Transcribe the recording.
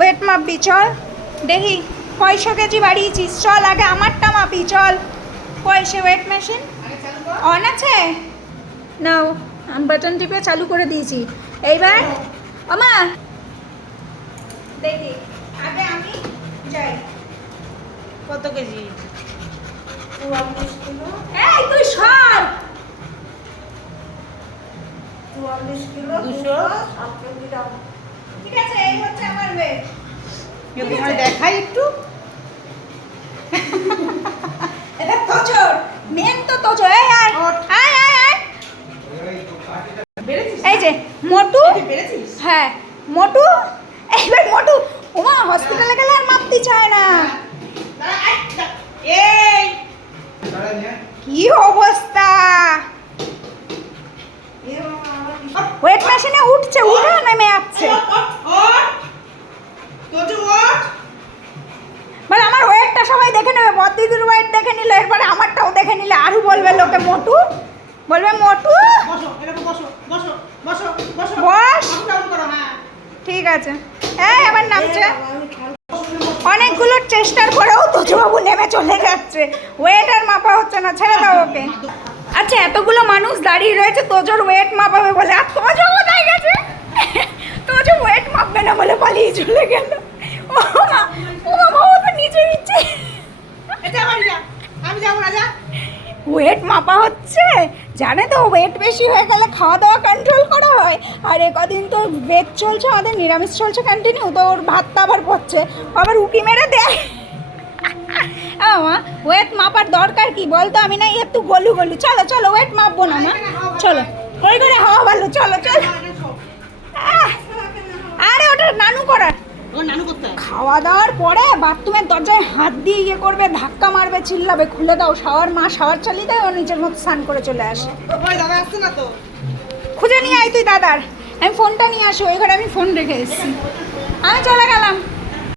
Wait মাপবি চল দেখি কয়শো KG বাড়িয়েছিস, চল আগে আমারটা মাপি চল। কয়শো ওয়েট মেশিন অন আছে? নাও আমি বাটন টিপে চালু করে দিয়েছি। এইবার আমা দেখি আগে আমি যাই। কত কেজি? 44 কিলো। এই তুই সর। 44 কিলো 208 গ্রাম। ঠিক আছে এই হচ্ছে আমার ওয়েট। তোমার দেখাই একটু। এটা তোজোর মেন তো তোজোর। এই আয় আয় আয় আয়। এই যে মোটু। পেরেছিস? হ্যাঁ মোটু। এইবার মোটু ওমা হসপিটালে গেলে আর মাপতে চায় না। এই কি অবস্থা! ওয়েট মেশিনে উঠছে, উঠে নেমে যাচ্ছে। মানে আমার ওয়েটটা সবাই দেখে নেবে, বদিদির ওয়েট দেখে নিলে এরপরে আমারটাও দেখে নিলে আরও বলবে লোকে মোটু, বলবে মোটু। বসো, এরকম বসো, বসো, বসো, বসো। বস। আপ ডাউন করো, হ্যাঁ। ঠিক আছে। হ্যাঁ এবার নামছে। অনেকগুলো চেষ্টার পরেও তোজবাবু নেমে চলে যাচ্ছে, ওয়েট আর মাপা হচ্ছে না, ছেড়ে দাও ওকে। আচ্ছা এতগুলো মানুষ দাঁড়িয়ে রয়েছে তোজোর ওয়েট মাপাবে বলে, আর তোজো কোথায় গেছে? তোজো ওয়েট মাপবে না বলে পালিয়ে চলে গেল। ও মা, ও মা, বাবা তো নিচে নিচে। এটা বাড়ি যা, আমি যাবো না, যা। ওয়েট মাপা হচ্ছে, জানে তো ওয়েট বেশি হয়ে গেলে খাওয়া দাওয়া কন্ট্রোল করা হয়। আর কদিন তো ভেজ চলছে, আমাদের নিরামিষ চলছে কন্টিনিউ, তো ওর ভাতটা আবার পড়ছে, আবার উকি মেরে দেয়। মা ওয়েট মাপার দরকার কি বলতো, আমি না একটু গলু গলু। চলো চলো ওয়েট মাপবো না মা, চলো ওই করে হওয়া ভালো, চলো চলো। আরে ওটা নানু করার। ও নানু কোথায়? খাওয়া দাওয়ার পরে বাথরুমের দরজায় হাত দিয়ে ইয়ে করবে, ধাক্কা মারবে, চিল্লাবে খুলে দাও শাওয়ার। মা শাওয়ার চালিয়ে দেয়, ও নিজের মতো স্নান করে চলে আসে। ওই দাদা আসছে না তো? খুঁজে নিয়ে আয় তুই দাদার। আমি ফোনটা নিয়ে আসি, ওই ঘরে আমি ফোন রেখে এসেছি। আমি চলে গেলাম।